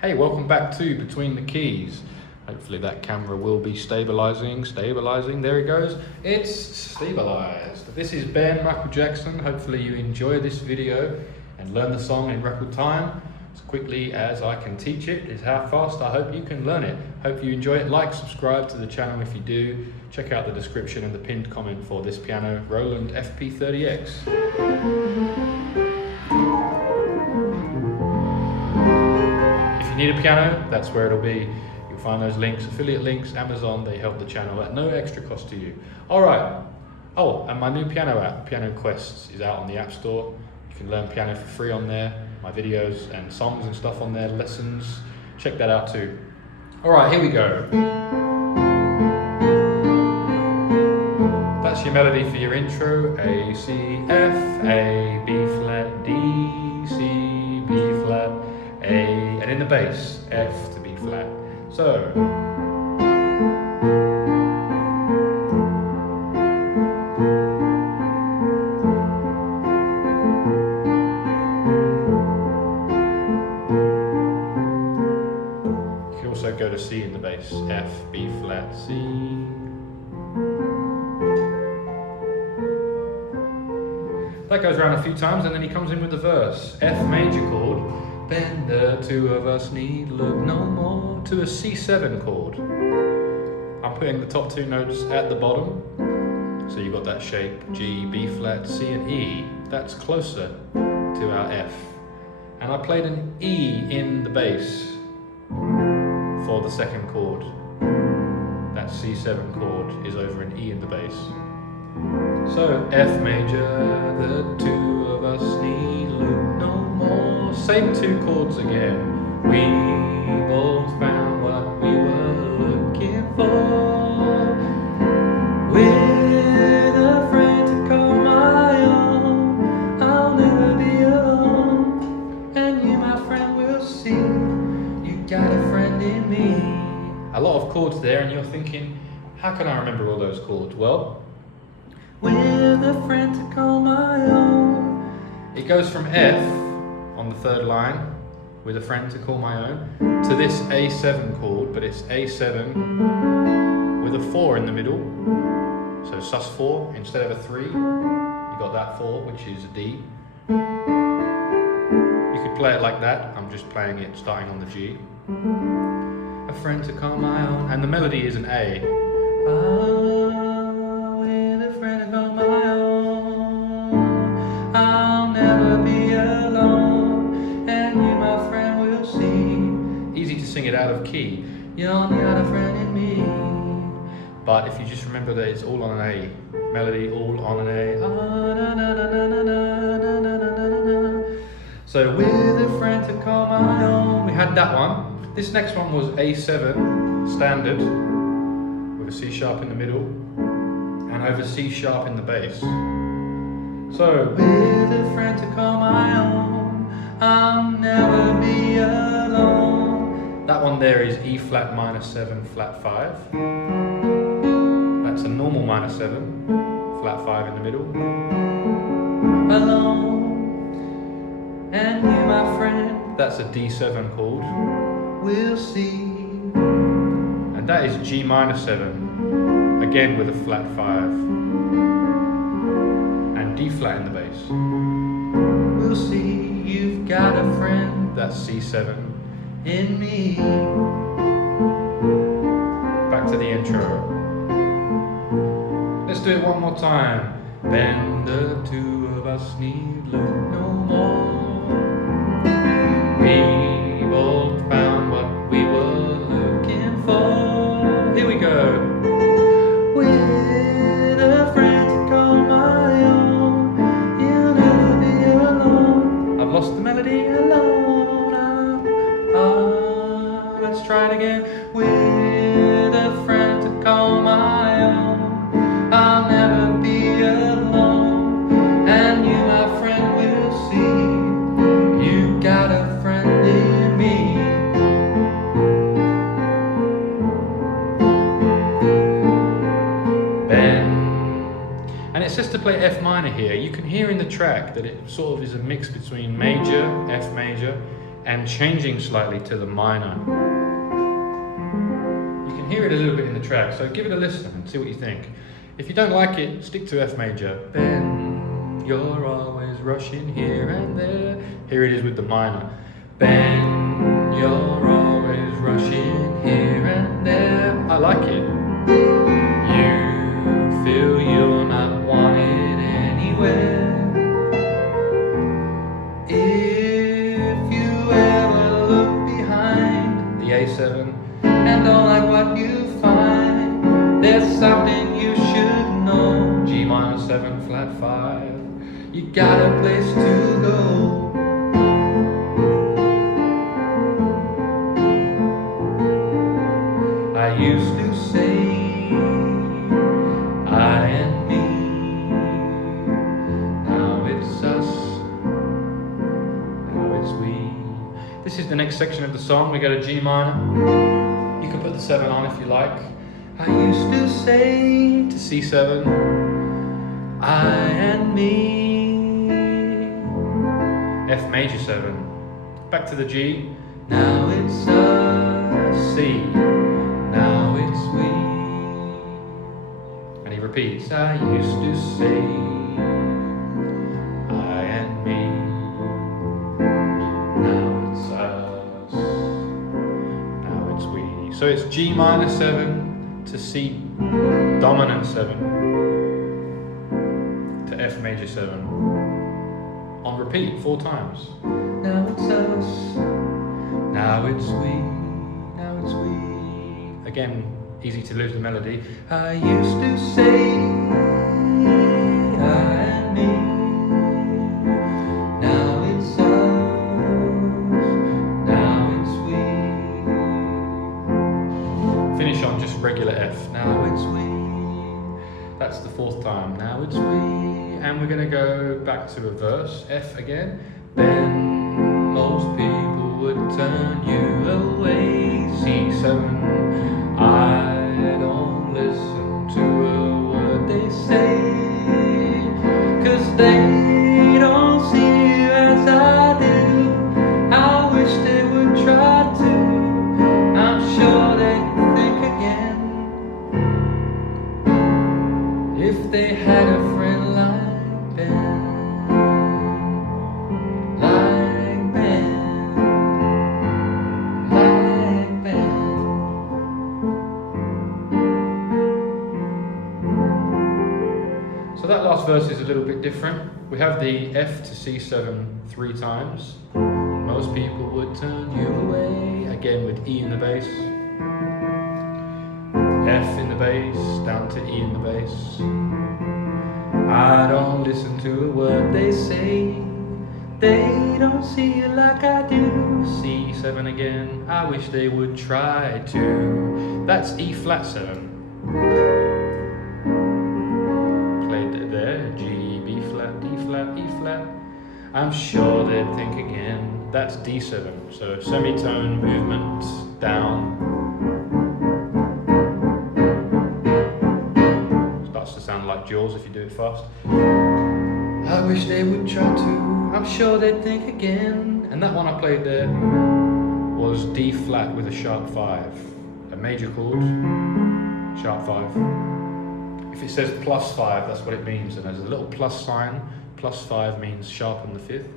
Hey, welcome back to Between the Keys. Hopefully that camera will be stabilizing, there it goes. It's stabilized. This is Ben Michael Jackson. Hopefully you enjoy this video and learn the song in record time. As quickly as I can teach it is how fast I hope you can learn it. Hope you enjoy it. Like, subscribe to the channel if you do. Check out the description and the pinned comment for this piano, Roland FP-30X. Need a piano? That's where it'll be. You'll find those links, affiliate links, Amazon, they help the channel at no extra cost to you. All right. Oh, and my new piano app, Piano Quests, is out on the App Store. You can learn piano for free on there. My videos and songs and stuff on there, lessons. Check that out too. All right, here we go. That's your melody for your intro. A, C, F, A, B flat, D, C, B flat, A, and in the bass, F to B flat. So, you can also go to C in the bass, F, B flat, C. That goes around a few times and then he comes in with the verse. F major chord. Then the two of us need look no more, to a C7 chord. I'm putting the top two notes at the bottom, so you've got that shape G, B flat, C and E. That's closer to our F. And I played an E in the bass for the second chord. That C7 chord is over an E in the bass. So F major, the two of us need look no more. Same two chords again. We both found what we were looking for. With a friend to call my own, I'll never be alone. And you, my friend, will see you got a friend in me. A lot of chords there, and you're thinking, how can I remember all those chords? Well, with a friend to call my own. It goes from F on the third line, with a friend to call my own, to this A7 chord, but it's A7 with a 4 in the middle. So sus4 instead of a 3, you got that 4, which is a D. You could play it like that. I'm just playing it starting on the G. A friend to call my own, and the melody is an A. With a friend to call my own, I'll never be alone, and you, my friend, will see. Easy to sing it out of key. You only got a friend in me. But if you just remember that it's all on an A, melody all on an A. So with a friend to call my own, we had that one. This next one was A7 standard with a C sharp in the middle and over C sharp in the bass. So with a friend to call my own, I'll never be alone. That one there is E flat minor 7 flat 5. That's a normal minor 7 flat 5 in the middle. Alone, and you, my friend, that's a D7 chord. We'll see. And that is G minor 7, again with a flat 5. And D flat in the bass. We'll see, you've got a friend, that's C7, in me. Back to the intro. Let's do it one more time. Then the two of us need look no more. We both found what we were looking for. Here we go. With a friend to call my own, you'll never be alone. I've lost the melody. Alone. Let's try it again. With a friend to call my own, I'll never be alone, and you, my friend, will see you got a friend in me. Ben. And it says to play F minor here. You can hear in the track that it sort of is a mix between major, F major, and changing slightly to the minor. You can hear it a little bit in the track, so give it a listen and see what you think. If you don't like it, stick to F major. Ben, you're always rushing here and there. Here it is with the minor. Ben, you're always rushing here and there. I like it. You feel you're not wanted anywhere. If you ever look behind the A7 and don't like what you find, there's something you should know. G minor 7 flat 5. You got a place to go. I used to say I and me, now it's us, now it's we. This is the next section of the song. We go to G minor. You can put the 7 on if you like. I used to say to C7, I and me. F major 7. Back to the G. Now it's us. C. Now it's we. And he repeats, I used to say I and me. Now it's us. Now it's we. So it's G minor 7 to C dominant 7 to F major 7 on repeat 4 times. Now it's us. Now it's we. Now it's we. Again, easy to lose the melody. I used to say I and me. Now it's us. Now it's we. Finish on just regular F. Now it's we. That's the 4th time. Now it's we. And we're going to go back to a verse. F again. Then most people would turn you away. C7. I don't listen to a word they say, 'cause they don't see you as I do. I wish they would try to. I'm sure they'd think again if they had a friend like Ben. That last verse is a little bit different. We have the F to C7 3 times. Most people would turn you away. Again with E in the bass. F in the bass, down to E in the bass. I don't listen to a word they say. They don't see you like I do. C7 again. I wish they would try to. That's E flat 7. G, B flat, D flat, E flat. I'm sure they'd think again. That's D7. So semitone movement down. Starts to sound like Jaws if you do it fast. I wish they would try to. I'm sure they'd think again. And that one I played there was D flat with a sharp 5. A major chord, sharp 5. If it says +5, that's what it means, and there's a little plus sign. +5 means sharpen the 5th.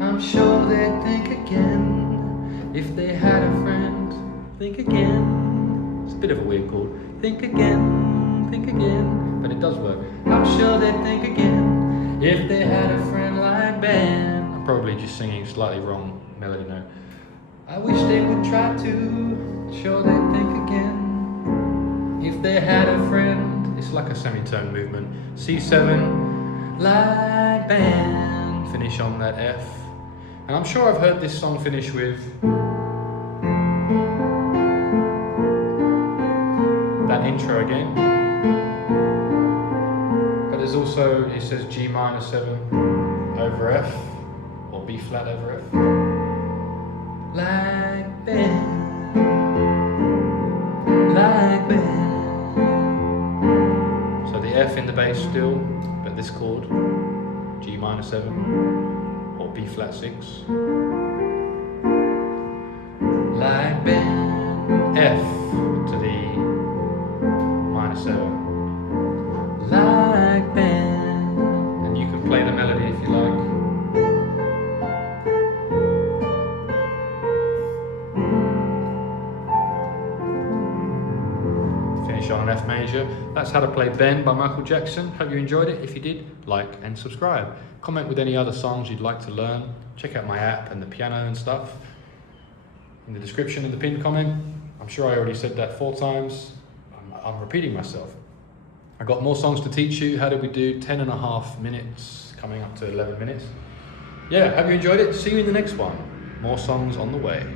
I'm sure they'd think again if they had a friend. Think again. It's a bit of a weird chord. Think again, but it does work. I'm sure they'd think again if they had a friend like Ben. I'm probably just singing slightly wrong melody note. I wish they would try to. Sure they'd think again if they had a friend. It's like a semitone movement. C7, like Ben. Finish on that F. And I'm sure I've heard this song finish with that intro again. But there's also, it says G minor 7 over F, or B flat over F. Like Ben, like Ben. So the F in the bass still, but this chord, G minor 7, or B flat 6. Like Ben, F to the minor 7. Like Ben, and you can play the melody if you like. Finish on an F major. That's how to play Ben by Michael Jackson. Hope you enjoyed it. If you did, like and subscribe. Comment with any other songs you'd like to learn. Check out my app and the piano and stuff in the description and the pinned comment. I'm sure I already said that 4 times. I'm repeating myself. I've got more songs to teach you. How did we do? 10.5 minutes, coming up to 11 minutes. Yeah, hope you enjoyed it. See you in the next one. More songs on the way.